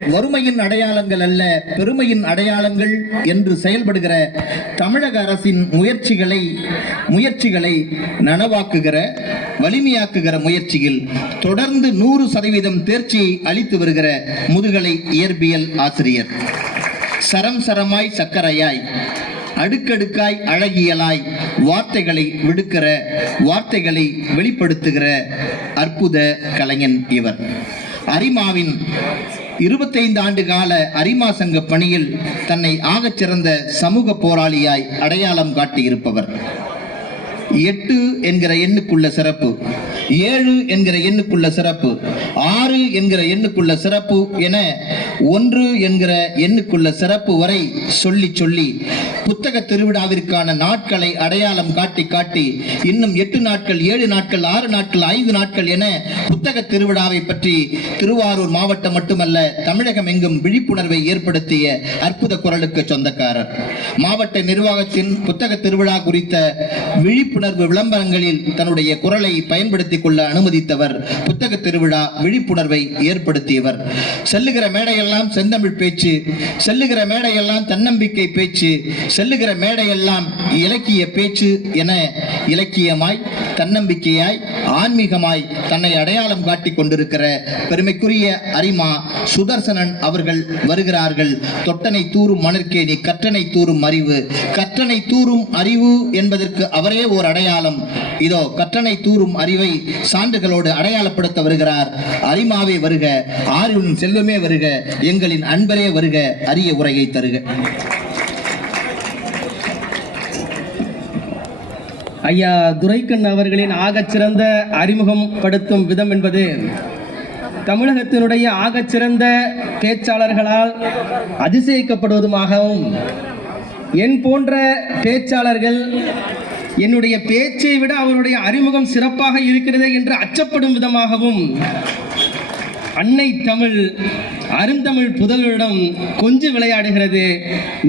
வறுமையின் அடையாளங்கள் அல்ல, பெருமையின் அடையாளங்கள் என்று செயல்படுகிற தமிழக அரசின் முயற்சிகளை நனவாக்குகிற, வலிமையாக்குகிற முயற்சியில் தொடர்ந்து 100% தேர்ச்சியை அளித்து வருகிற முதுகலை இயற்பியல் ஆசிரியர். சரம் சரமாய் சக்கரையாய், அடுக்கடுக்காய் அழகியலாய் வார்த்தைகளை விடுக்கிற, வார்த்தைகளை வெளிப்படுத்துகிற அற்புத கலைஞன் இவர். அரிமாவின் 25 ஆண்டு கால அரிமா சங்க பணியில் தன்னை ஆகச்சிறந்த சமூக போராளியாய் அடையாளம் காட்டியிருப்பவர். 8 என்கிற எண்ணுக்குள்ள சிறப்பு, 7 என்கிற எண்ணுக்குள்ள சிறப்பு, 6 என்கிற எண்ணுக்குள்ள சிறப்பு என 1 என்கிற எண்ணுக்குள்ள சிறப்பு வரை சொல்லி சொல்லி புத்தக திருவிழாவிற்கான நாட்களை அடையாளம் காட்டி இன்னும் 8 நாட்கள், 7 நாட்கள், 6 நாட்கள், 5 நாட்கள் என புத்தக திருவிழாவை பற்றி திருவாரூர் மாவட்டம் மட்டுமல்ல தமிழகம் எங்கும் விழிப்புணர்வை ஏற்படுத்திய அற்புத குரலுக்கு சொந்தக்காரர். மாவட்ட நிர்வாகத்தின் புத்தக திருவிழா குறித்த விழிப்புணர்வு விளம்பரங்களில் தன்னுடைய குரலை பயன்படுத்திக் கொள்ள அனுமதித்தவர். புத்தக திருவிழா விழிப்புணர்வை ஏற்படுத்தியவர். செல்லுகிற மேடையெல்லாம் செந்தமிழ் பேச்சு, செல்லுகிற மேடையெல்லாம் தன்னம்பிக்கை பேச்சு, செல்லுகிற மேடையெல்லாம் இலக்கிய பேச்சு என இலக்கியமாய், தன்னம்பிக்கையாய், ஆன்மீகமாய் தன்னை அடையாளம் காட்டிக் கொண்டிருக்கிற பெருமைக்குரிய அரிமா சுதர்சனன் அவர்கள் வருகிறார்கள். தொட்டனை தூரும் மணற்கேணி, கற்றனை தூரும் அறிவு, கற்றனை தூரும் அறிவு என்பதற்கு அவரே ஓர் அடையாளம். இதோ கற்றனை தூரும் அறிவை சான்றுகளோடு அடையாளப்படுத்த வருகிறார். அரிமாவே வருக, ஆரின் செல்வமே வருக, எங்களின் அன்பரே வருக, அரிய உரையை தருக. ஐயா துரைக்கண் அவர்களின் ஆகச்சிறந்த அறிமுகம் படுத்தும் விதம் என்பது தமிழகத்தினுடைய ஆகச்சிறந்த பேச்சாளர்களால் அதிசயிக்கப்படுவதுமாகவும், என் போன்ற பேச்சாளர்கள் என்னுடைய பேச்சை விட அவருடைய அறிமுகம் சிறப்பாக இருக்கிறதே என்று அச்சப்படும் விதமாகவும் அன்னை தமிழ் அருந்தமிழ் புதல்வரிடம் கொஞ்சி விளையாடுகிறது.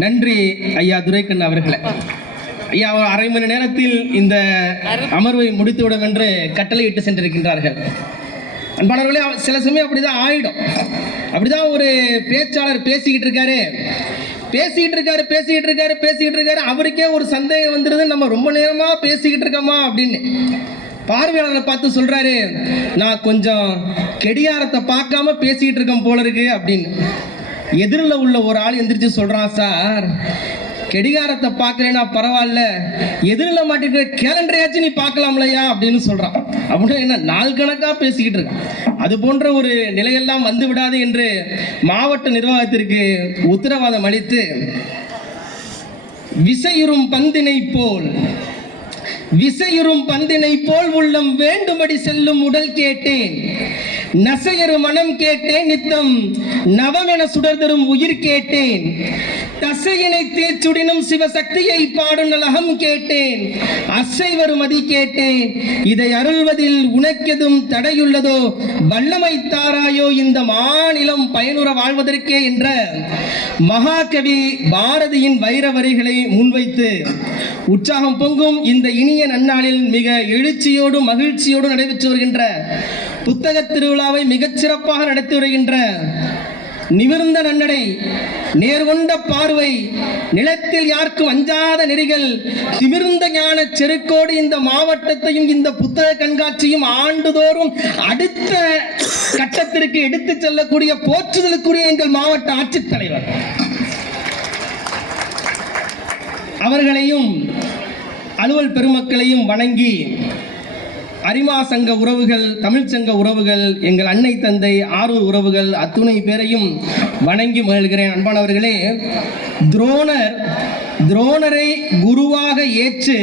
நன்றி ஐயா துரைக்கண் அவர்களே. ஐயா அரை மணி நேரத்தில் இந்த அமர்வை முடித்துவிடும் என்று கட்டளையிட்டு சென்றிருக்கின்றார்கள். அன்பாளர்களே, சில சமயம் அப்படிதான் ஆயிடும். அப்படிதான் ஒரு பேச்சாளர் பேசிக்கிட்டு இருக்காரு. அவருக்கே ஒரு சந்தேகம் வந்துடுது, நம்ம ரொம்ப நேரமா பேசிக்கிட்டு இருக்கோமா அப்படின்னு. பார்வையாளரை பார்த்து சொல்றாரு, நான் கொஞ்சம் கெடியாரத்தை பார்க்காம பேசிக்கிட்டு இருக்கேன் போல இருக்கு அப்படின்னு. எதிரில் உள்ள ஒரு ஆள் எந்திரிச்சு சொல்றான், சார் கெடிகாரத்தை பார்க்கலன்னா பரவாயில்ல, எதிரில் மாட்டிருக்கிற கேலண்டரையாச்சும் நீ பார்க்கலாம்லையா அப்படின்னு சொல்றான். அப்படின்னா என்ன, நாள் கணக்கா பேசிக்கிட்டு இருக்கான். அது போன்ற ஒரு நிலையெல்லாம் வந்து விடாது என்று மாவட்ட நிர்வாகத்திற்கு உத்தரவாதம் அளித்து, விசையுறும் பந்தினை போல் உள்ளம் வேண்டும்படி செல்லும் உடல் கேட்டேன், நசையரு மனம் கேட்டேன், நித்தம் நவமென சுடர்தரும் உயிர் கேட்டேன், தசையினை தேச்சுடினும் சிவசக்தியை பாடும் நலகம் கேட்டேன், அசைவரும் மதி கேட்டேன், இதை அருள்வதில் உனக்கெதும் தடையுள்ளதோ, வல்லமை தாராயோ இந்த மாநிலம் பயனுற வாழ்வதற்கே என்ற மகாகவி பாரதியின் வைர வரிகளை முன்வைத்து உற்சாகம் பொங்கும் இந்த இனிய நன்னாளில் மிக எழுச்சியோடு மகிழ்ச்சியோடு நடைபெற்று வருகின்ற புத்தக திருவிழாவை மிகச்சிறப்பாக நடத்தி வருகின்ற நிமிர்ந்த நன்னடை, நேர்கொண்ட பார்வை, நிலத்தில் யாருக்கும் அஞ்சாத நெறிகள், திமிர்ந்த ஞான செருக்கோடு இந்த மாவட்டத்தையும் இந்த புத்தக கண்காட்சியும் ஆண்டுதோறும் அடுத்த கட்டத்திற்கு எடுத்து செல்லக்கூடிய போற்றுதலுக்குரிய எங்கள் மாவட்ட ஆட்சித்தலைவர் அவர்களையும் அலுவல் பெருமக்களையும் வணங்கி, அரிமா சங்க உறவுகள், தமிழ் சங்க உறவுகள், எங்கள் அன்னை தந்தை ஆரூர் உறவுகள் அத்துணை பேரையும் வணங்கி மகிழ்கிறேன். அன்பானவர்களே, துரோணரை குருவாக ஏற்று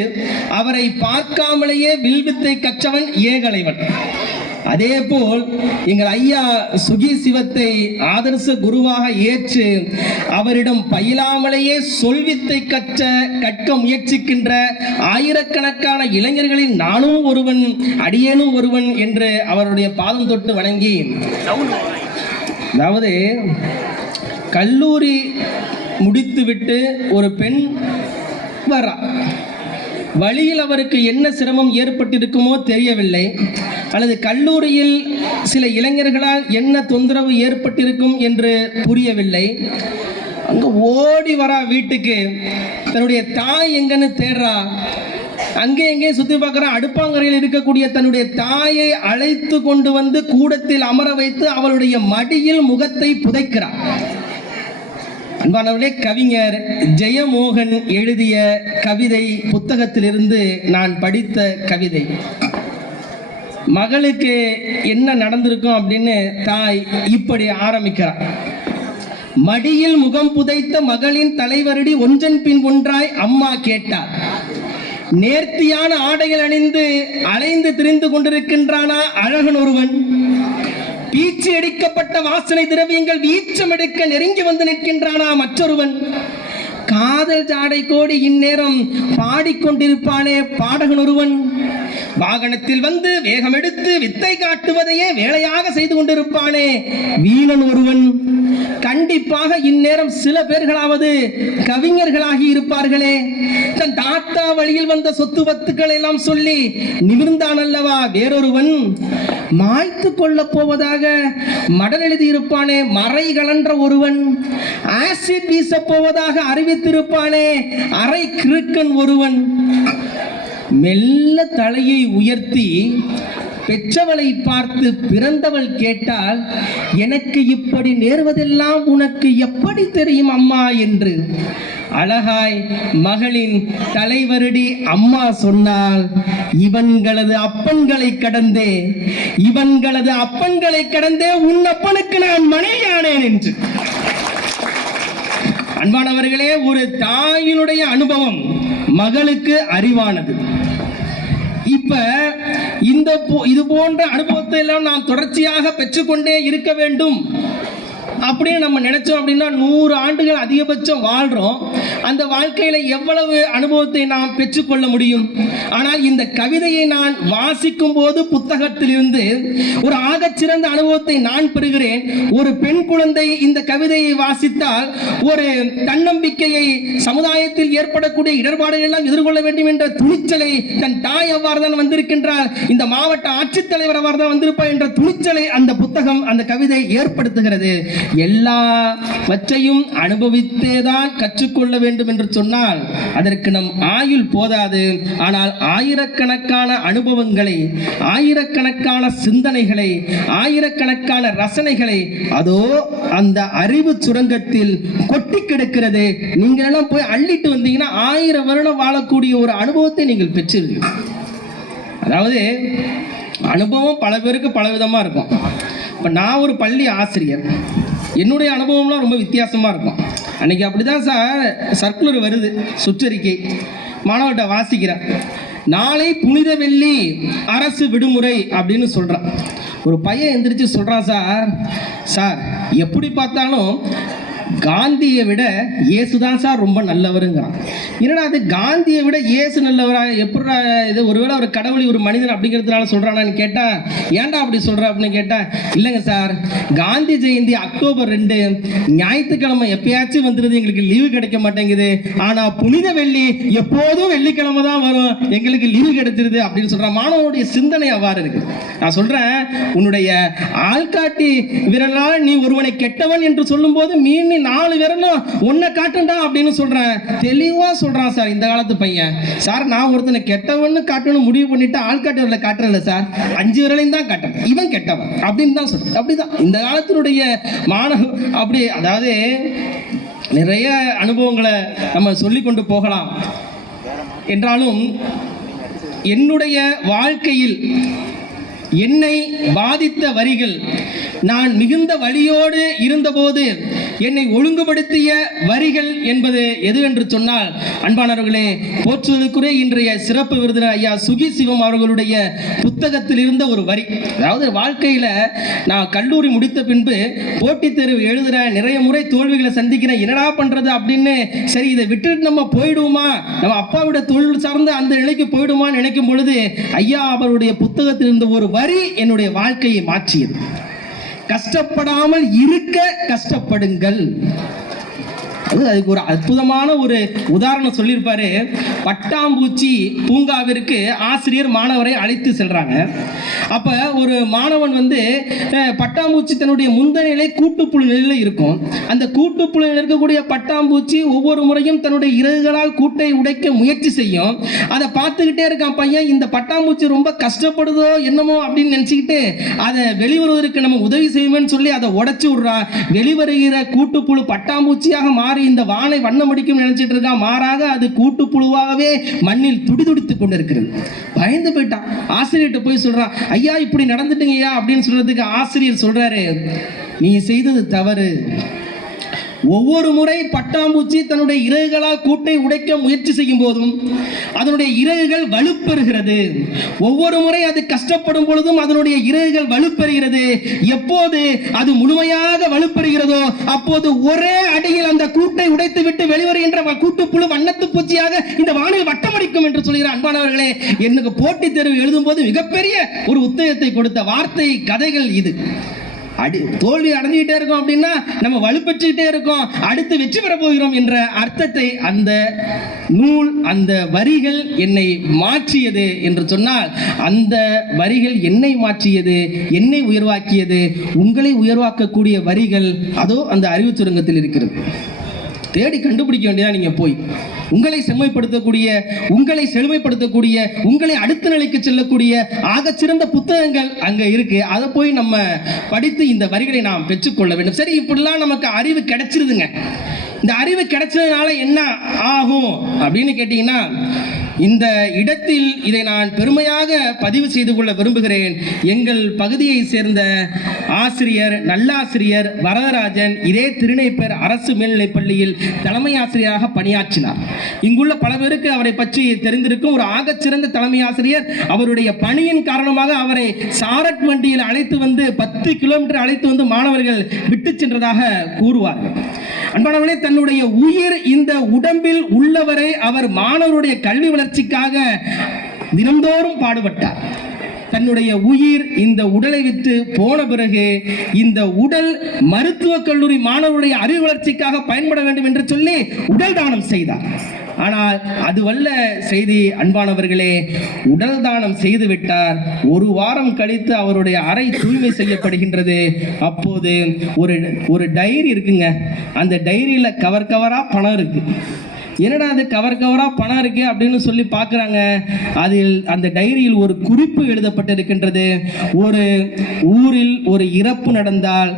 அவரை பார்க்காமலேயே வில்வித்தை கற்றவன் ஏகலைவன். அதே போல் எங்கள் ஐயா சுகி சிவத்தை ஆதர்ச குருவாக ஏற்று அவரிடம் பயிலாமலேயே சொல்வித்தை கற்க முயற்சிக்கின்ற ஆயிரக்கணக்கான இளைஞர்களில் நானும் ஒருவன், அடியேனும் ஒருவன் என்று அவருடைய பாதம் தொட்டு வணங்கி, அதாவது கல்லூரி முடித்துவிட்டு ஒரு பெண் வரா, வழியில் அவருக்கு என்ன சிரமம் ஏற்பட்டிருக்குமோ தெரியவில்லை, அல்லது கல்லூரியில் சில இளைஞர்களால் என்ன தொந்தரவு ஏற்பட்டிருக்கும் என்று புரியவில்லை. அங்க ஓடி வரா வீட்டுக்கு, தன்னுடைய தாய் எங்கன்னு தேடுறா. அங்கே எங்கே சுத்தி பார்க்குற, அடுப்பாங்கரையில் இருக்கக்கூடிய தன்னுடைய தாயை அழைத்து கொண்டு வந்து கூடத்தில் அமர வைத்து அவளுடைய மடியில் முகத்தை புதைக்கிறார். அன்பானவர்களே, கவிஞர் ஜெயமோகன் எழுதிய கவிதை புத்தகத்திலிருந்து நான் படித்த கவிதை. மகளுக்கு என்ன நடந்திருக்கும் அப்படின்னு தாய் இப்படி ஆரம்பிக்கிறார். மடியில் முகம் புதைத்த மகளின் தலைவருடி ஒன்றன் பின் ஒன்றாய் அம்மா கேட்டார். நேர்த்தியான ஆடைகள் அணிந்து அலைந்து திரிந்து கொண்டிருக்கின்றானா அழகன் ஒருவன். பீச்சு அடிக்கப்பட்ட வாசனை திரவியங்கள் வீச்சம் எடுக்க நெருங்கி வந்து நிற்கின்றானா மற்றொருவன். காதல் ஜாடை கோடி இந்நேரம் பாடிக்கொண்டிருப்பானே பாடகன் ஒருவன். வாகனத்தில் வந்து வேகம் எடுத்து வித்தை காட்டுவதையே வேலையாக செய்து கொண்டிருப்பானே வீணன் ஒருவன். கண்டிப்பாக இந்நேரம் சில பேர்களாவது கவிஞர்களாகி இருப்பார்களே. தன் தாத்தா வழியில் வந்த சொத்து பத்துக்கள் எல்லாம் சொல்லி நிமிர்ந்தான் அல்லவா வேறொருவன். மாய்த்து கொள்ள போவதாக மடல் எழுதியிருப்பானே மறை கலன்ற ஒருவன். ஆசிட் வீச போவதாக அறிவித்திருப்பானே அரை கிறுக்கன் ஒருவன். மெல்ல தலையை உயர்த்தி பெற்றவளை பார்த்து பிறந்தவள் கேட்டால், எனக்கு இப்படி நேர்வதெல்லாம் உனக்கு எப்படி தெரியும் அம்மா என்று. அழகாய் மகளின் தலைவருடி அம்மா சொன்னால், இவன்களது அப்பன்களை கடந்தே உன் அப்பனுக்கு நான் மனைவியானேன் என்று. அன்பானவர்களே, ஒரு தாயினுடைய அனுபவம் மகளுக்கு அறிவானது. இப்ப இது போன்ற அனுபவத்தை எல்லாம் நாம் தொடர்ச்சியாக பெற்றுக்கொண்டே இருக்க வேண்டும் அப்படின்னு நம்ம நினைச்சோம் அப்படின்னா 100 ஆண்டுகள் அதிகபட்சம் வாழ்றோம். அந்த வாழ்க்கையில எவ்வளவு அனுபவத்தை நாம் பெற்றுக்கொள்ள முடியும்? ஆனால் இந்த கவிதையை நான் வாசிக்கும் போது புத்தகத்திலிருந்து ஒரு ஆகச்சிறந்த அனுபவத்தை நான் பெறுகிறேன். ஒரு பெண் குழந்தை இந்த கவிதையை வாசித்தால் ஒரு தன்னம்பிக்கையை, சமுதாயத்தில் ஏற்படக்கூடிய இடர்பாடுகள் எல்லாம் எதிர்கொள்ள வேண்டும் என்ற துணிச்சலை, தன் தாய் அவ்வாறு தான் வந்திருக்கின்றார், இந்த மாவட்ட ஆட்சித்தலைவர் அவ்வாறு தான் வந்திருப்பார் என்ற துணிச்சலை அந்த புத்தகம், அந்த கவிதை ஏற்படுத்துகிறது. எல்லாவற்றையும் அனுபவித்தேதான் கற்றுக்கொள்ள வேண்டும் என்று சொன்னால் அதற்கு நம் ஆயுள் போதாது. ஆனால் ஆயிரக்கணக்கான அனுபவங்களை, ஆயிரக்கணக்கான சிந்தனைகளை, ஆயிரக்கணக்கான ரசனைகளை அதோ அந்த அறிவு சுரங்கத்தில் கொட்டி கிடக்கிறது. நீங்கள் எல்லாம் போய் அள்ளிட்டு வந்தீங்கன்னா 1000 வருடம் வாழக்கூடிய ஒரு அனுபவத்தை நீங்கள் பெற்றிருக்கீங்க. அதாவது அனுபவம் பல பேருக்கு பல விதமா இருக்கும். இப்போ நான் ஒரு பள்ளி ஆசிரியர், என்னுடைய அனுபவம்லாம் ரொம்ப வித்தியாசமாக இருக்கும். அன்றைக்கி அப்படி தான் சார் சர்க்குலர் வருது, சுற்றறிக்கை. மாணவர்கிட்ட வாசிக்கிறேன், நாளை புனித வெள்ளி அரசு விடுமுறை அப்படின்னு சொல்கிறான். ஒரு பையன் எந்திரிச்சு சொல்கிறான், சார் எப்படி பார்த்தாலும் காந்தியை விட இயேசு தான் சார் ரொம்ப நல்லவருங்கிறான். என்னடா அது, காந்தியை விட இயேசு நல்லவரா? எப்படா இது? ஒருவேளை ஒரு கடவுளை ஒரு மனிதன் அப்படிங்கிறதுனால சொல்கிறானான்னு கேட்டா, ஏன்டா அப்படி சொல்கிற அப்படின்னு கேட்டேன். இல்லைங்க சார், காந்தி ஜெயந்தி அக்டோபர் 2 ஞாயிற்றுக்கிழமை எப்பயாச்சும் வந்துடுது, எங்களுக்கு லீவு கிடைக்க மாட்டேங்குது. ஆனால் புனித வெள்ளி எப்போதும் வெள்ளிக்கிழமை தான் வரும், எங்களுக்கு லீவு கிடைச்சிருது அப்படின்னு சொல்கிறான். மாணவனுடைய சிந்தனை அவ்வாறு இருக்கு. நான் சொல்கிறேன், உன்னுடைய ஆள்காட்டி விரலால் நீ ஒருவனை கெட்டவன் என்று சொல்லும் போது மீன் 4 விரலும் ஒன்ன காட்டுண்டா அப்படின்னு சொல்றேன். தெளிவா சொல்றான் சார் இந்த காலத்து பையன். சார், நான் ஒருத்தனை கெட்டவன்னு காட்டணும் முடிவு பண்ணிட்டு ஆள்காட்டி விரல காட்டுறேன்ல சார், 5 விரலையும் தான் காட்டுறேன், இவன் கெட்டவன் அப்படின்னு தான் சொல்றேன். அப்படிதான் இந்த காலத்தினுடைய மாணவ அப்படி. அதாவது நிறைய அனுபவங்களை நம்ம சொல்லிக்கொண்டு போகலாம். என்றாலும் என்னுடைய வாழ்க்கையில் என்னை பாதித்த வரிகள், நான் மிகுந்த வலியோடு இருந்தபோது என்னை ஒழுங்குபடுத்திய வரிகள் என்பது எது என்று சொன்னால், அன்பானவர்களே, போற்றுதலுக்குரிய இன்றைய சிறப்பு விருந்தினர் ஐயா சுகி சிவம் அவர்களுடைய புத்தகத்தில் இருந்த ஒரு வரி. அதாவது வாழ்க்கையில் நான் கல்லூரி முடித்த பின்பு போட்டித் தேர்வு எழுதுகிற, நிறைய முறை தோல்விகளை சந்திக்கிறேன், என்னடா பண்ணுறது அப்படின்னு, சரி இதை விட்டுட்டு நம்ம போயிடுவோமா, நம்ம அப்பாவோட தொழில் சார்ந்த அந்த நிலைக்கு போயிடுமான்னு நினைக்கும் பொழுது ஐயா அவருடைய புத்தகத்தில் இருந்த ஒரு வரி என்னுடைய வாழ்க்கையை மாற்றியது. கஷ்டப்படாமல் இருக்க கஷ்டப்படுங்கள். அதுக்கு ஒரு அற்புதமான ஒரு உதாரணம் சொல்லியிருப்பாரு. பட்டாம்பூச்சி பூங்காவிற்கு ஆசிரியர் மாணவரை அழைத்து செல்றாங்க. அப்ப ஒரு மாணவன் வந்து பட்டாம்பூச்சி தன்னுடைய முந்தைய நிலை கூட்டுப்புழு நிலையில் இருக்கும். அந்த கூட்டுப்புழு இருக்கக்கூடிய பட்டாம்பூச்சி ஒவ்வொரு முறையும் தன்னுடைய இறகுகளால் கூட்டை உடைக்க முயற்சி செய்யும். அதை பார்த்துக்கிட்டே இருக்கான் பையன். இந்த பட்டாம்பூச்சி ரொம்ப கஷ்டப்படுதோ என்னமோ அப்படின்னு நினைச்சுக்கிட்டு அதை வெளிவருவதற்கு நம்ம உதவி செய்வோம்னு சொல்லி அதை உடைச்சு விடுறான். வெளிவருகிற கூட்டுப்புழு பட்டாம்பூச்சியாக மாறி இந்த வானை வண்ணமடிக்கும் நினைச்சிட்டு இருக்கான். மாறாக அது கூட்டுப்புழுவாகவே மண்ணில் துடிதுடித்துக் கொண்டிருக்கிறது. பயந்து போயிட்டான். ஆசிரியர்கிட்ட போய் சொல்றான், ஐயா இப்படி நடந்துட்டுங்கய்யா அப்படின்னு சொல்றதுக்கு ஆசிரியர் சொல்றாரு, நீ செய்தது தவறு. ஒவ்வொரு முறை பட்டாம்பூச்சி தன்னுடைய இறகுகளால் கூட்டை உடைக்க முயற்சி செய்யும் போதும் அதனுடைய இறகுகள் வலுப்பெறுகிறது. ஒவ்வொரு முறை அது கஷ்டப்படும் பொழுதும் அதனுடைய இறகுகள் வலுப்பெறுகிறது. எப்போது அது முழுமையாக வலுப்பெறுகிறதோ அப்போது ஒரே அடியில் அந்த கூட்டை உடைத்து விட்டு வெளிவருகின்ற கூட்டுப்புழு வண்ணத்து பூச்சியாக இந்த வானில் வட்டமடிக்கும் என்று சொல்கிறார். அன்பானவர்களே, எனக்கு போட்டித் தேர்வு எழுதும் போது மிகப்பெரிய ஒரு உத்தேசத்தை கொடுத்த வார்த்தை கதைகள் இது. தோல்வி அடைஞ்சிக்கிட்டே இருக்கோம் அப்படின்னா நம்ம வலுப்பெற்றுக்கிட்டே இருக்கோம், அடுத்து வெற்றி பெற போகிறோம் என்ற அர்த்தத்தை அந்த நூல், அந்த வரிகள் என்னை மாற்றியது என்று சொன்னால், அந்த வரிகள் என்னை மாற்றியது, என்னை உயர்வாக்கியது. உங்களை உயர்வாக்கக்கூடிய வரிகள் அதோ அந்த அறிவு சுரங்கத்தில் இருக்கிறது. தேடி கண்டுபிடிக்க வேண்டியதான். நீங்க போய் உங்களை செம்மைப்படுத்தக்கூடிய, உங்களை செழுமைப்படுத்தக்கூடிய, உங்களை அடுத்த நிலைக்கு செல்லக்கூடிய ஆகச்சிறந்த புத்தகங்கள் அங்க இருக்கு. அதை போய் நம்ம படித்து இந்த வரிகளை நாம் பெற்றுக்கொள்ள வேண்டும். சரி, இப்படிலாம் நமக்கு அறிவு கிடைச்சிருதுங்க. இந்த அறிவு கிடைச்சதுனால என்ன ஆகும் அப்படின்னு கேட்டீங்கன்னா, இந்த இடத்தில் இதை நான் பெருமையாக பதிவு செய்து கொள்ள விரும்புகிறேன். எங்கள் பகுதியை சேர்ந்த ஆசிரியர், நல்லாசிரியர் வரதராஜன் இதே திருநெய்ப்பேர் அரசு மேல்நிலைப் பள்ளியில் தலைமை ஆசிரியராக பணியாற்றினார். இங்குள்ள பல பேருக்கு அவரை பற்றி தெரிந்திருக்கும். ஒரு ஆகச்சிறந்த தலைமை ஆசிரியர். அவருடைய பணியின் காரணமாக அவரை சாரட் வண்டியில் அழைத்து வந்து 10 கிலோமீட்டர் அழைத்து வந்து மாணவர்கள் விட்டு சென்றதாக கூறுவார்கள். அன்பானவர்களே, தன்னுடைய உயிர் இந்த உடம்பில் உள்ளவரை அவர் மாணவருடைய கல்வி வளர்ச்சிக்காக தினந்தோறும் பாடுபட்டார். தன்னுடைய உயிர் இந்த உடலை விட்டு போன பிறகு இந்த உடல் மருத்துவக் கல்லூரி மாணவருடைய அறிவு வளர்ச்சிக்காக பயன்பட வேண்டும் என்று சொல்லி உடல் தானம் செய்தார். ஆனால் அதுவல்ல செய்தி. அன்பானவர்களே, உடல் தானம் செய்து விட்டார். ஒரு வாரம் கழித்து அவருடைய அறை தூய்மை செய்யப்படுகின்றது. அப்போது ஒரு டைரி இருக்குங்க. அந்த டைரியில கவர் கவரா பணம் இருக்கு. என்னடா அது கவர் கவரா பணம் இருக்கு அப்படின்னு சொல்லி பார்க்குறாங்க. அதில் அந்த டைரியில் ஒரு குறிப்பு எழுதப்பட்டிருக்கின்றது. ஒரு ஊரில் ஒரு இறப்பு நடந்தால்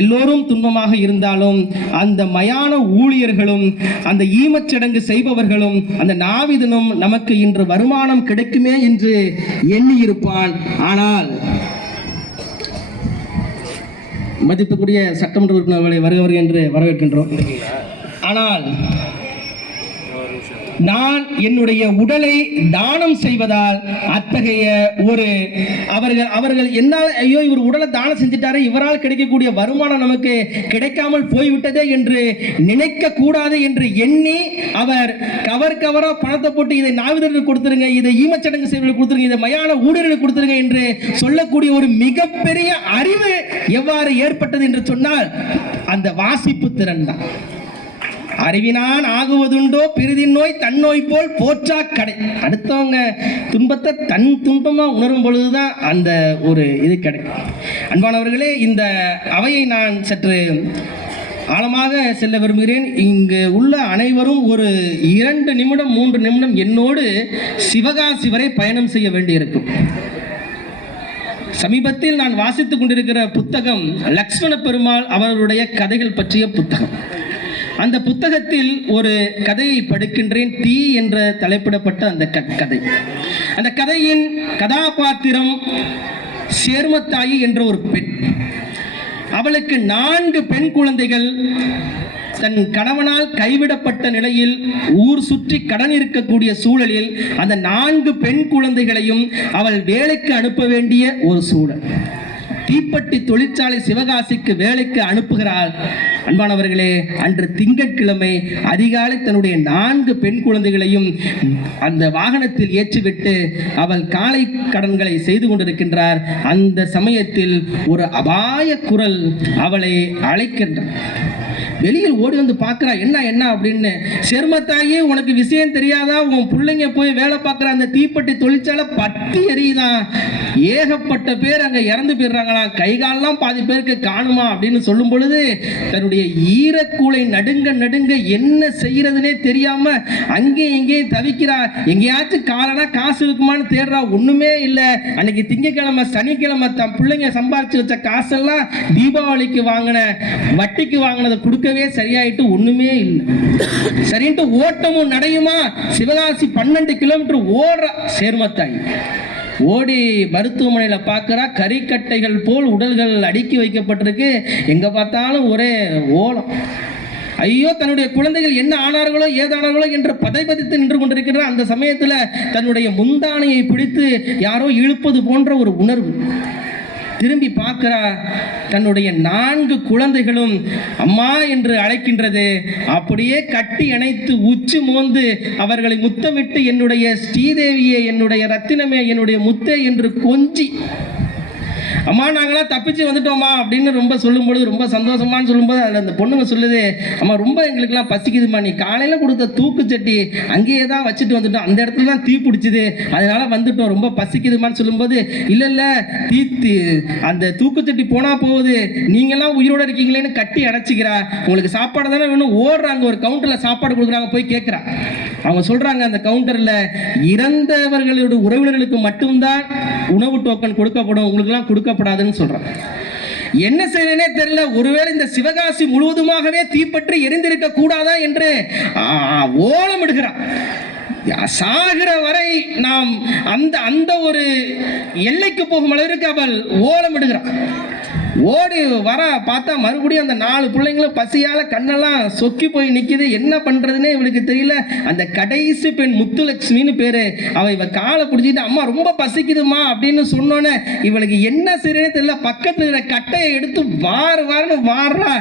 எல்லோரும் துன்பமாக இருந்தாலும் அந்த மயான ஊழியர்களும் அந்த ஈமச்சடங்கு செய்பவர்களும் அந்த நாவிதனும் நமக்கு இன்று வருமானம் கிடைக்குமே என்று எண்ணி இருப்பான். ஆனால் மதிப்புக்குரிய சட்டமன்ற உறுப்பினர்களை வருகிறவர்கள் என்று வரவேற்கின்றோம். ஆனால் நான் என்னுடைய உடலை தானம் செய்வதால் அத்தகைய ஒரு அவர்கள் என்னால் ஐயோ இவர் உடலை தானம் செஞ்சிட்டாரு, இவரால் கிடைக்கக்கூடிய வருமானம் நமக்கு கிடைக்காமல் போய்விட்டதே என்று நினைக்க கூடாது என்று எண்ணி அவர் கவரா பணத்தை போட்டு இதை நாவிதர்களுக்கு கொடுத்துருங்க, இதை ஈமச்சடங்கு செய்வர்களுக்கு கொடுத்துருங்க, இதை மயான ஊழியர்களுக்கு கொடுத்துருங்க என்று சொல்லக்கூடிய ஒரு மிகப்பெரிய அறிவு எவ்வாறு ஏற்பட்டது என்று சொன்னால் அந்த வாசிப்பு திறன் தான். அறிவினான் ஆகுவதுண்டோ பிரிதின் நோய் தன்னோய் போல் போற்றா கடை. அடுத்தவங்க துன்பத்தை தன் துன்பமா உணரும் பொழுதுதான் அந்த ஒரு இது கிடைக்கும். அன்பானவர்களே, இந்த அவையை நான் சற்று ஆழமாக செல்ல விரும்புகிறேன். இங்கு உள்ள அனைவரும் ஒரு 2 நிமிடம் 3 நிமிடம் என்னோடு சிவகாசி வரை பயணம் செய்ய வேண்டியிருக்கும். சமீபத்தில் நான் வாசித்துக் கொண்டிருக்கிற புத்தகம் லக்ஷ்மண பெருமாள் அவருடைய கதைகள் பற்றிய புத்தகம். அந்த புத்தகத்தில் ஒரு கதையை படிக்கின்றேன். தீ என்ற தலைப்பிடப்பட்ட அந்த கதை. அந்த கதையின் கதாபாத்திரம் சேர்மத்தாயி என்ற ஒரு பெண். அவளுக்கு 4 பெண் குழந்தைகள். தன் கணவனால் கைவிடப்பட்ட நிலையில் ஊர் சுற்றி கடன் இருக்கக்கூடிய சூழலில் அந்த 4 பெண் குழந்தைகளையும் அவள் வேலைக்கு அனுப்ப வேண்டிய ஒரு சூழல். தீப்பெட்டி தொழிற்சாலை சிவகாசிக்கு வேலைக்கு அனுப்புகிறாள். அன்பானவர்களே, அன்று திங்கட்கிழமை அதிகாலை தன்னுடைய 4 பெண் குழந்தைகளையும் அந்த வாகனத்தில் ஏற்றிவிட்டு அவள் காலை கடன்களை செய்து கொண்டிருக்கின்றார். அந்த சமயத்தில் ஒரு அபாய குரல் அவளை அழைக்கின்றார். வெளியில் ஓடி வந்து பார்க்குறா, என்ன அப்படின்னு. செர்மத்தாயே, உனக்கு விஷயம் தெரியாதா? உன் பிள்ளைங்க போய் வேலை பார்க்குற அந்த தீப்பெட்டி தொழிற்சாலை பற்றி எரியுதான். ஏகப்பட்ட பேர் அங்கே இறந்து போயிடுறாங்களாம். கைகாலெல்லாம் பாதி பேருக்கு காணுமா அப்படின்னு சொல்லும் பொழுது தன்னுடைய ஈரக்கூளை நடுங்க நடுங்க என்ன செய்யறதுனே தெரியாம அங்கேயும் இங்கேயும் தவிக்கிறா. எங்கேயாச்சும் காலனா காசு இருக்குமான்னு தேடுறா. ஒண்ணுமே இல்லை. அன்னைக்கு திங்கக்கிழமை சனிக்கிழமை தன் பிள்ளைங்க சம்பாதிச்சு வச்ச காசெல்லாம் தீபாவளிக்கு வாங்கின வட்டிக்கு வாங்கினதை கொடுக்கவே சரியாயிட்டு ஒண்ணுமே இல்லை. சரின்ட்டு ஓட்டமும் நடையுமா சிவகாசி 12 கிலோமீட்டர் ஓடுற சேர்மத்தாய். ஓடி மருத்துவமனையில் பார்க்குறா, கறிக்கட்டைகள் போல் உடல்கள் அடுக்கி வைக்கப்பட்டிருக்கு. எங்கே பார்த்தாலும் ஒரே ஓலம். ஐயோ, தன்னுடைய குழந்தைகள் என்ன ஆனார்களோ ஏதானார்களோ என்று பதைபதித்து நின்று கொண்டிருக்கிறார். அந்த சமயத்தில் தன்னுடைய முந்தானையை பிடித்து யாரோ இழுப்பது போன்ற ஒரு உணர்வு. திரும்பி பார்க்கிறா, தன்னுடைய 4 குழந்தைகளும் அம்மா என்று அழைக்கின்றது. அப்படியே கட்டி அணைத்து உச்சி மோந்து அவர்களை முத்தமிட்டு, என்னுடைய ஸ்ரீதேவியே, என்னுடைய ரத்தினமே, என்னுடைய முத்தே என்று கொஞ்சி, அம்மா நாங்களாம் தப்பிச்சு வந்துட்டோம்மா அப்படின்னு ரொம்ப சொல்லும்பொழுது, ரொம்ப சந்தோஷமானு சொல்லும்போது அதில் அந்த பொண்ணுங்க சொல்லுது, அம்மா ரொம்ப எங்களுக்கெல்லாம் பசிக்குதுமா, நீ காலையில் கொடுத்த தூக்குச்சட்டி அங்கேயே தான் வச்சுட்டு வந்துட்டோம், அந்த இடத்துல தான் தீ பிடிச்சிது, அதனால வந்துட்டோம், ரொம்ப பசிக்குதுமான்னு சொல்லும்போது, இல்லை அந்த தூக்குச்சட்டி போனால் போகுது, நீங்களாம் உயிரோடு இருக்கீங்களேன்னு கட்டி அடைச்சிக்கிறா. உங்களுக்கு சாப்பாடு தானே வேணும், ஓடுறாங்க. ஒரு கவுண்டரில் சாப்பாடு கொடுக்குறாங்க, போய் கேட்குறா. அவங்க சொல்கிறாங்க, அந்த கவுண்டரில் இறந்தவர்களோட உறவினர்களுக்கு மட்டும்தான் உணவு டோக்கன் கொடுக்கப்படும், உங்களுக்குலாம் கொடுக்கப்படாதுன்னு சொல்றாங்க. என்ன செய்யறேனே தெரியல. ஒருவேளை இந்த சிவகாசி முழுவதுமாகவே தீப்பற்றி எரிந்திருக்க கூடாதா என்று ஓலமிடுகிறார். சாகிற வரை நாம் அந்த ஒரு எல்லைக்கு போகும் அளவிற்கு அவள் ஓலமிடுகிறார். ஓடி வர பார்த்தா மறுபடியும் அந்த 4 பிள்ளைங்களும் பசியால கண்ணெல்லாம் சொக்கி போய் நிக்குது. என்ன பண்றதுன்னே இவளுக்கு தெரியல. அந்த கடைசி பெண் முத்துலட்சுமின்னு பேரு. இவ காலை பிடிச்சிட்டு, அம்மா ரொம்ப பசிக்குதுமா அப்படின்னு சொன்னோன்னே இவளுக்கு என்ன செய்யறேன்னு தெரியல. பக்கத்துல இருக்கிற கட்டையை எடுத்து வாருன்னு வாடுறா.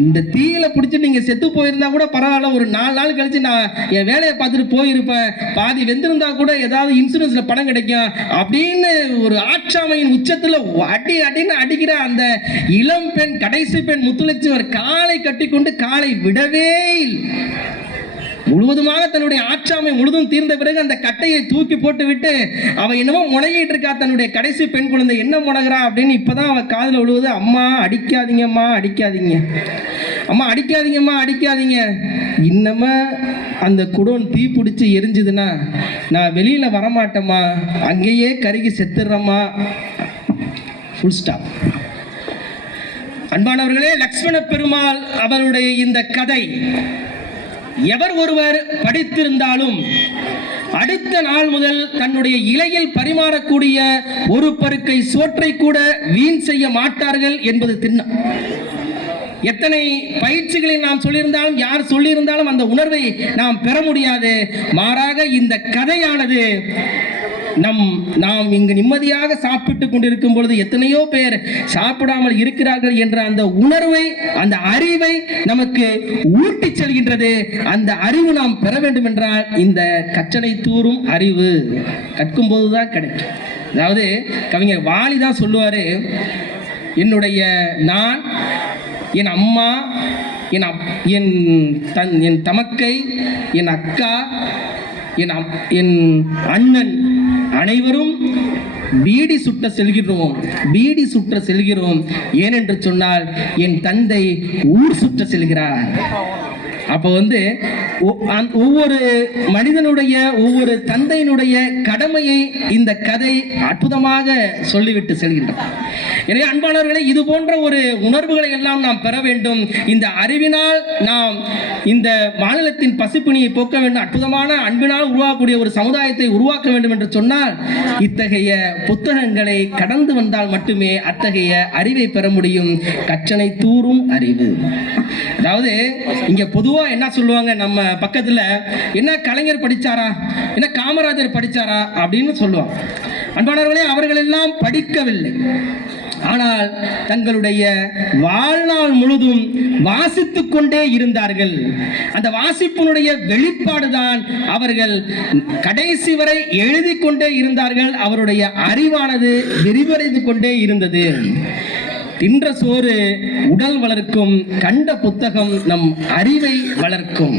இந்த தீயில பிடிச்சி நீங்க செத்து போயிருந்தா கூட பரவாயில்ல, ஒரு 4 நாள் கழிச்சு நான் என் வேலையை பார்த்துட்டு போயிருப்பேன், பாதி வெந்திருந்தா கூட ஏதாவது இன்சூரன்ஸ்ல பணம் கிடைக்கும் அப்படின்னு ஒரு ஆட்சாமையின் உச்சத்துல அடின்னு அடிக்கிற அந்த இளம் பெண், கடைசி பெண் முத்துலட்சுமி ஒரு காலை கட்டி கொண்டு காலை விடவே இல்லை. முழுவதுமாக தன்னுடைய ஆட்சாமை முழுதும் தீர்ந்த பிறகு அந்த கட்டையை தூக்கி போட்டு விட்டு அவ என்னமோ முனகிட்டு இருக்கா. தன்னுடைய கடைசி பெண் குழந்தை என்ன முனகிறா அப்படின்னு இப்பதான் அவ காதுல விழுவுது. அம்மா அடிக்காதீங்கம்மா, அடிக்காதீங்க அம்மா, அடிக்காதீங்கம்மா, அடிக்காதீங்க. இன்னமா அந்த குடோன் தீ பிடிச்சி எரிஞ்சுதுன்னா நான் வெளியில வரமாட்டேம்மா, அங்கேயே கருகி செத்துடுறம்மா. Full stop. அன்பானவர்களே, லக்ஷ்மண பெருமாள் அவருடைய இந்த கதை எவர் ஒருவர் படித்திருந்தாலும் அடுத்த நாள் முதல் தன்னுடைய இலையில் பரிமாறக்கூடிய ஒரு பருக்கை சோற்றை கூட வீண் செய்ய மாட்டார்கள் என்பது திண்ணம். எத்தனை பயிற்சிகளை நாம் சொல்லியிருந்தாலும், யார் சொல்லியிருந்தாலும் அந்த உணர்வை நாம் பெற முடியாது. மாறாக இந்த கதையானது நாம் இங்கு நிம்மதியாக சாப்பிட்டு கொண்டிருக்கும் பொழுது எத்தனையோ பேர் சாப்பிடாமல் இருக்கிறார்கள் என்ற அந்த உணர்வை, அந்த அறிவை நமக்கு ஊட்டி செல்கின்றது. அந்த அறிவு நாம் பெற வேண்டும் என்றால் இந்த கற்றனை தூரும் அறிவு கற்கும் போதுதான் கிடைக்கும். அதாவது கவிஞர் வாலி தான் சொல்லுவாரு, நான், என் அம்மா, என் தமக்கை, என் அக்கா, என் அண்ணன் அனைவரும் பீடி சுட்ட செல்கிறோம். ஏனென்று சொன்னால் என் தந்தை ஊர் சுற்ற செல்கிறார். அப்போ ஒவ்வொரு மனிதனுடைய, ஒவ்வொரு தந்தையினுடைய கடமையை இந்த கதை அற்புதமாக சொல்லிவிட்டு செல்கின்றார். எனவே அன்பானவர்களே, இது போன்ற ஒரு உணர்வுகளை எல்லாம் நாம் பெற வேண்டும். இந்த அறிவினால் நாம் இந்த மாநிலத்தின் பசிப்பிணியை போக்க வேண்டும். அற்புதமான அன்பினால் உருவாக்கக்கூடிய ஒரு சமுதாயத்தை உருவாக்க வேண்டும் என்று சொன்னால் இத்தகைய புத்தகங்களை கடந்து வந்தால் மட்டுமே அத்தகைய அறிவை பெற முடியும். கற்றனை தூரும் அறிவு. அதாவது இங்க பொதுவா என்ன சொல்லுவாங்க, நம்ம பக்கத்துல என்ன கலைஞர் படிச்சாரா, என்ன காமராஜர் படிச்சாரா அப்படின்னு சொல்லுவாங்க. அன்பானவர்களே, அவர்கள் எல்லாம் படிக்கவில்லை. ஆனால் தங்களுடைய வாழ்நாள் முழுதும் வாசித்துக் கொண்டே இருந்தார்கள். அந்த வாசிப்பினுடைய வெளிப்பாடுதான் அவர்கள் கடைசி வரை எழுதி கொண்டே இருந்தார்கள். அவருடைய அறிவானது விரிவடைந்து கொண்டே இருந்தது. தின்ற சோறு உடல் வளர்க்கும், கண்ட புத்தகம் நம் அறிவை வளர்க்கும்.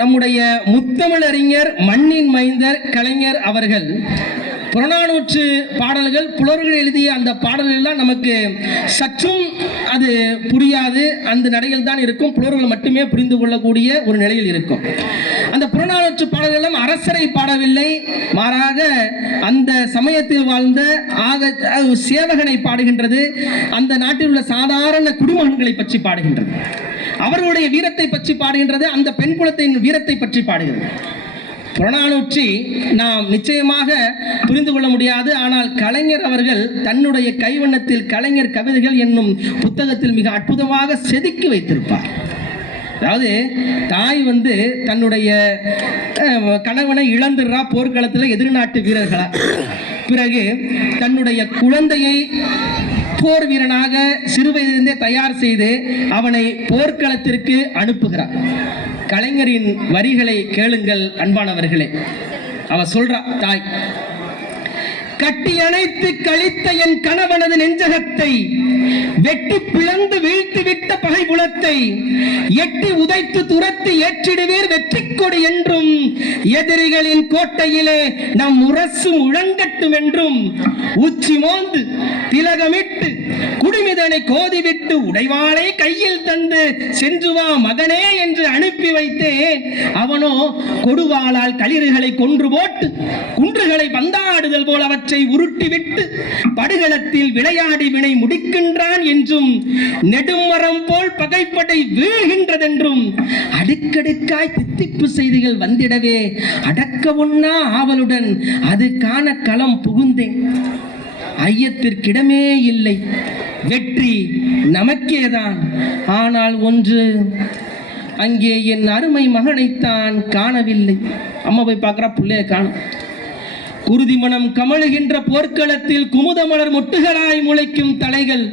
நம்முடைய முத்தமிழறிஞர் மண்ணின் மைந்தர் கலைஞர் அவர்கள் புறநானூற்று பாடல்கள், புலவர்கள் எழுதிய அந்த பாடல்கள் எல்லாம் நமக்கு சற்றும் அது புரியாது. அந்த நிலையில் தான் இருக்கும். புலவர்கள் மட்டுமே புரிந்து கொள்ளக்கூடிய ஒரு நிலையில் இருக்கும். அந்த புறநானூற்று பாடல்கள் எல்லாம் அரசரை பாடவில்லை, மாறாக அந்த சமயத்தில் வாழ்ந்த சேவகனை பாடுகின்றது. அந்த நாட்டில் உள்ள சாதாரண குடிமகன்களை பற்றி பாடுகின்றது. அவர்களுடைய வீரத்தை பற்றி பாடுகின்றது. அந்த பெண் குலத்தின் வீரத்தை பற்றி பாடுகிறது. புறநானூற்றி நாம் நிச்சயமாக புரிந்து கொள்ள முடியாது. ஆனால் கலைஞர் அவர்கள் தன்னுடைய கைவண்ணத்தில் கலைஞர் கவிதைகள் என்னும் புத்தகத்தில் மிக அற்புதமாக செதுக்கி வைத்திருப்பார். அதாவது தாய் தன்னுடைய கணவனை இழந்துடுறா போர்க்களத்தில், எதிர்நாட்டு வீரர்களா. பிறகு தன்னுடைய குழந்தையை போர் வீரனாக சிறுவயதிலிருந்தே தயார் செய்து அவனை போர்க்களத்திற்கு அனுப்புகிறார். கலைஞரின் வரிகளை கேளுங்கள் அன்பானவர்களே. அவர் சொல்றா, தாய் கட்டி அணைத்து கழித்த என் கணவனது நெஞ்சகத்தை வெட்டி பிளந்து வீழ்த்து விட்ட பகை குலத்தை எட்டி உதைத்து துரத்தி ஏற்றிடுவீர் வெற்றி கொடி என்றும் எதிரிகளின் கோட்டையிலே நம் முரசு முழங்கட்டும் என்றும் உச்சி மோந்து திலகமிட்டு குடிமிதனை கோதிவிட்டு உடைவாளை கையில் தந்து சென்று வா மகனே என்று அனுப்பி வைத்தேன். அவனோ கொடுவாளால் களிறுகளை கொன்று போட்டு குன்றுகளை பந்தாடுதல் போல் அவற்றை உருட்டிவிட்டு படுகளத்தில் விளையாடி வினை முடிக்கின்றான் என்றும் நெடுமரம் போல் பகைப்படை வீழ்கின்றதென்றும் அடுக்கடுக்காய் தித்திப்பு செய்திகள் வந்திடவே அடக்க ஒண்ணா ஆவலுடன் அது காண களம் புகுந்தேன். ஐயத்திற்கிடமே இல்லை, வெற்றி நமக்கேதான். ஆனால் ஒன்று, அங்கே என் அருமை மகனைத்தான் காணவில்லை. அம்மா போய் பார்க்கிறா, பிள்ளைய காணும். குருதி மனம் கமழுகின்ற போர்க்களத்தில் குமுதமலர் மொட்டுகளாய் முளைக்கும் தலைகள்,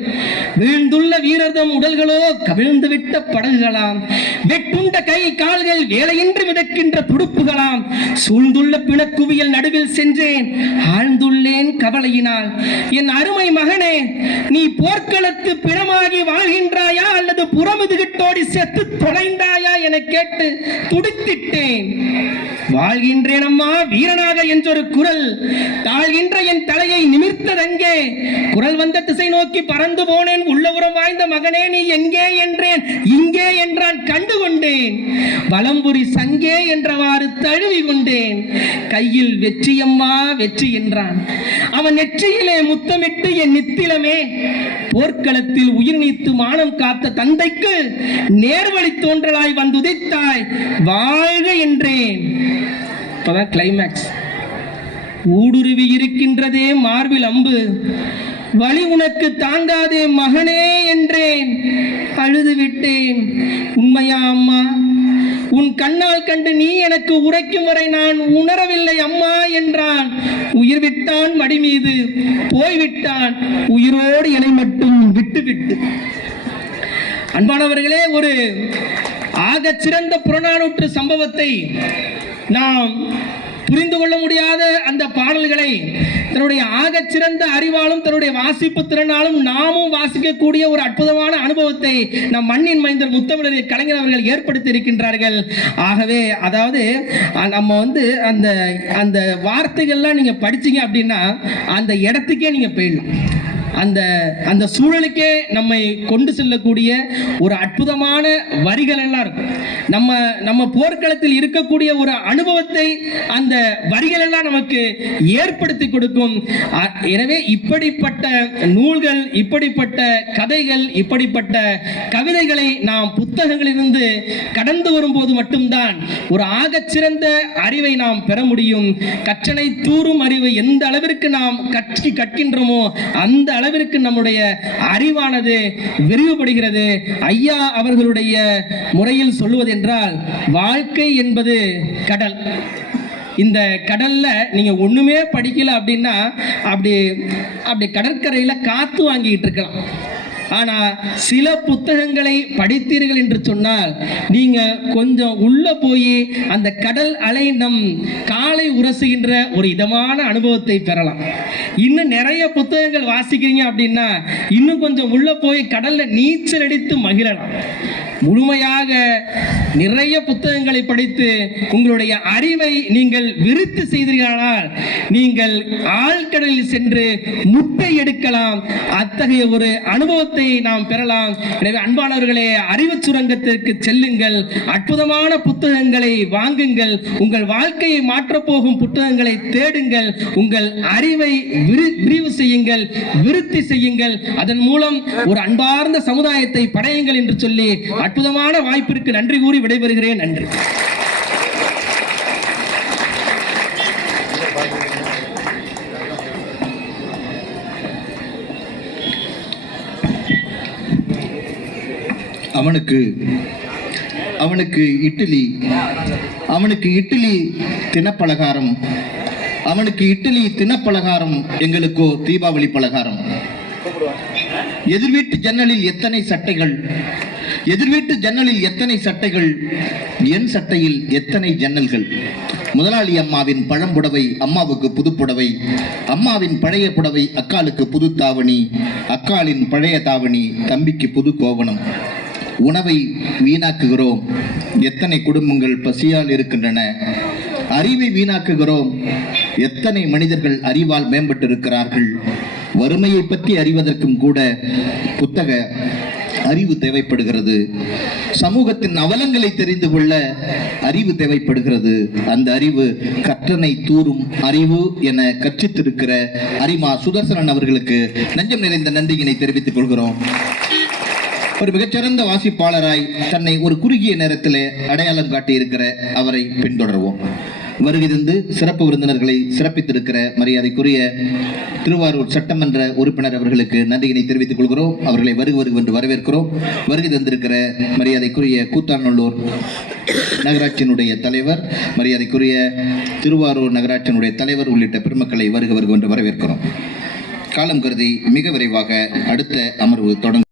வீழ்ந்துள்ள வீரர்தம் உடல்களோ கவிழ்ந்து விட்ட படகுகளாம், வெட்டுண்ட கை கால்கள் வேலையின்றி மிதக்கின்ற துடுப்புகளாம். சூழ்ந்துள்ள பிணக்குவியல் நடுவில் சென்றேன், ஆழ்ந்துள்ளேன் கவலையினால். என் அருமை மகனே, நீ போர்க்களத்து பிணமாகி வாழ்கின்றாயா அல்லது புறமுதுகிட்டோடி செத்து தொலைந்தாயா என கேட்டு துடித்திட்டேன். வாழ்கின்றேன் அம்மா வீரனாக என்றொரு குரல் தாழ்கின்ற என் தலையை நிமிர்த்ததெங்கே? குரல் வந்த திசை நோக்கி பறந்து போனேன். உள்ளபுறம் வாய்ந்த மகனே நீ எங்கே என்றேன். இங்கே என்றான், கண்டுகொண்டேன். வலம்புரி சங்கே என்றவாறு தழுவி கொண்டேன். கையில் வெற்றியம்மா வெற்றி என்றான். அவன் நெற்றியிலே முத்தமிட்டு என் நித்திலமே, போர்க்களத்தில் உயிர் நீத்து மானம் காத்த தந்தைக்கு நேர்வழி தோன்றலாய் வந்துதித்தாய், வாழ்க என்றேன். இப்பதான் கிளைமேக்ஸ். ஊடுருவி இருக்கின்றதே மார்பில் அம்பு, வலி உனக்கு தாங்காதே மகனே என்றேன். அழுது விட்டேன். உண்மையா அம்மா? உன் கண்ணால் கண்டு நீ எனக்கு உரைக்கும் வரை நான் உணரவில்லை அம்மா என்றான். உயிர் விட்டான் மடி மீது, போய்விட்டான் உயிரோடு என்னை மட்டும் விட்டுவிட்டு. அன்பானவர்களே, ஒரு ஆகச் சிறந்த புறநானூற்று சம்பவத்தை நாம் புரிந்து கொள்ள முடியாத அந்த பாடல்களை தன்னுடைய ஆகச் சிறந்த அறிவாலும் தன்னுடைய வாசிப்பு திறனாலும் நாமும் வாசிக்கக்கூடிய ஒரு அற்புதமான அனுபவத்தை நம் மண்ணின் மைந்தர் முத்தமிழர் கலைஞர் அவர்கள் ஏற்படுத்தி இருக்கின்றார்கள். ஆகவே அதாவது நம்ம அந்த அந்த வார்த்தைகள்லாம் நீங்க படிச்சீங்க அப்படின்னா அந்த இடத்துக்கே நீங்க போயிடலாம். அந்த அந்த சூழலுக்கே நம்மை கொண்டு செல்லக்கூடிய ஒரு அற்புதமான வரிகள் எல்லாம் இருக்கும். நம்ம போர்க்களத்தில் இருக்கக்கூடிய ஒரு அனுபவத்தை அந்த வரிகள் எல்லாம் நமக்கு ஏற்படுத்தி கொடுக்கும். எனவே இப்படிப்பட்ட நூல்கள், இப்படிப்பட்ட கதைகள், இப்படிப்பட்ட கவிதைகளை நாம் புத்தகங்களிலிருந்து கடந்து வரும்போது மட்டும்தான் ஒரு ஆகச்சிறந்த அறிவை நாம் பெற முடியும். கற்றனை தூரும் அறிவு எந்த அளவிற்கு நாம் கற்கின்றோமோ அந்த அளவிற்கு நம்முடைய அறிவானது விரிவுபடுகிறது. ஐயா அவர்களுடைய முறையில் சொல்லுவது என்றால், வாழ்க்கை என்பது கடல். இந்த கடல்ல நீங்க ஒண்ணுமே படிக்கல அப்படின்னா அப்படி அப்படி கடற்கரையில காத்து வாங்கிட்டு இருக்கலாம். ஆனா சில புத்தகங்களை படித்தீர்கள் என்று சொன்னால் நீங்க கொஞ்சம் உள்ள போய் அந்த கடல் அலை நம் காலை உரசுகின்ற ஒரு இதமான அனுபவத்தை பெறலாம். இன்னும் நிறைய புத்தகங்கள் வாசிக்கிறீங்க அப்படின்னா இன்னும் கொஞ்சம் உள்ள போய் கடல்ல நீச்சல் அடித்து மகிழலாம். முழுமையாக நிறைய புத்தகங்களை படித்து உங்களுடைய அறிவை நீங்கள் விருத்தி செய்தீர்களானால் நீங்கள் ஆழ்கடலில் சென்று முட்டை எடுக்கலாம். அத்தகைய ஒரு அனுபவத்தை நாம் பெறலாம். எனவே அன்பானவர்களே, அறிவு சுரங்கத்திற்கு செல்லுங்கள், அற்புதமான புத்தகங்களை வாங்குங்கள், உங்கள் வாழ்க்கையை மாற்றப்போகும் புத்தகங்களை தேடுங்கள், உங்கள் அறிவை விரிவு செய்யுங்கள், விருத்தி செய்யுங்கள், அதன் மூலம் ஒரு அன்பார்ந்த சமுதாயத்தை படையுங்கள் என்று சொல்லி அற்புதமான வாய்ப்பிற்கு நன்றி கூறி விடைபெறுகிறேன். நன்றி. அவனுக்கு இட்லி தினப்பலகாரம், அவனுக்கு இட்லி தினப்பலகாரம், எங்களுக்கோ தீபாவளி பலகாரம். எதிர்வீட்டு ஜன்னலில் எத்தனை சட்டைகள், எதிர்வீட்டு ஜன்னலில் எத்தனை சட்டைகள், என் சட்டையில் எத்தனை ஜன்னல்கள். முதலாளி அம்மாவின் பழம்புடவை அம்மாவுக்கு புதுப்புடவை, அம்மாவின் பழைய புடவை அக்காலுக்கு புது தாவணி, அக்காலின் பழைய தாவணி தம்பிக்கு புது கோவணம். உணவை வீணாக்குகிறோம், எத்தனை குடும்பங்கள் பசியால் இருக்கின்றன. அறிவை வீணாக்குகிறோம், எத்தனை மனிதர்கள் அறிவால் மேம்பட்டிருக்கிறார்கள். வறுமையை பற்றி அறிவதற்கும் கூட புத்தக அறிவு தேவைப்படுகிறது. சமூகத்தின் அவலங்களை தெரிந்து கொள்ள அறிவு தேவைப்படுகிறது. அந்த அறிவு கற்றனை தூரும் அறிவு என கற்பித்திருக்கிற அரிமா சுதர்சனன் அவர்களுக்கு நெஞ்சம் நிறைந்த நன்றியினை தெரிவித்துக் கொள்கிறோம். ஒரு மிகச்சிறந்த வாசிப்பாளராய் தன்னை ஒரு குறுகிய நேரத்தில் அடையாளம் காட்டியிருக்கிற அவரை பின்தொடர்வோம். வருகை தந்து சிறப்பு விருந்தினர்களை சிறப்பித்திருக்கிற மரியாதைக்குரிய திருவாரூர் சட்டமன்ற உறுப்பினர் அவர்களுக்கு நன்றியினை தெரிவித்துக் கொள்கிறோம். அவர்களை வருக என்று வரவேற்கிறோம். வருகை தந்திருக்கிற மரியாதைக்குரிய கூத்தாநல்லூர் நகராட்சியினுடைய தலைவர், மரியாதைக்குரிய திருவாரூர் நகராட்சியினுடைய தலைவர் உள்ளிட்ட பெருமக்களை வருக என்று வரவேற்கிறோம். காலம் கருதி மிக விரைவாக அடுத்த அமர்வு தொடங்கும்.